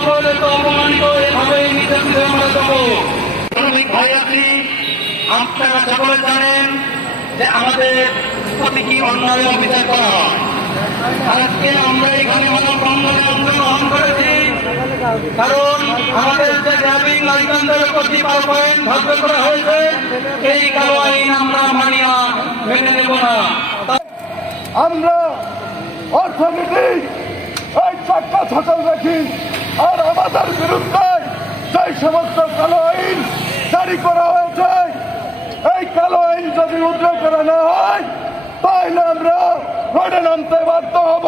অপমানিত অপমানিত এভাবে নির্যাতিত আমরা যাবো। শ্রমিক ভাই আছি, আপনারা সকলে জানেন যে আমাদের প্রতি কি অন্যায় অবিচার করা হয়। আজকে আমরা এখানে মানববন্ধনে অংশগ্রহণ করেছি কারণ আমাদের যে গ্রামীণ লাইসেন্সের উপর যে 5 ধার্য করা হয়েছে এই কালো আইন আমরা মানি না, মেনে নেব না। আমরা অর্থনীতি এই চাক্কা ছাতল রাখি আর আমাদের বিরুদ্ধে সেই সমস্ত কালো আইন জারি করা হয়েছে এই কালো আইন যদি উদ্ধার করা না হয় তাহলে আমরা রোডে নামতে বাধ্য হব।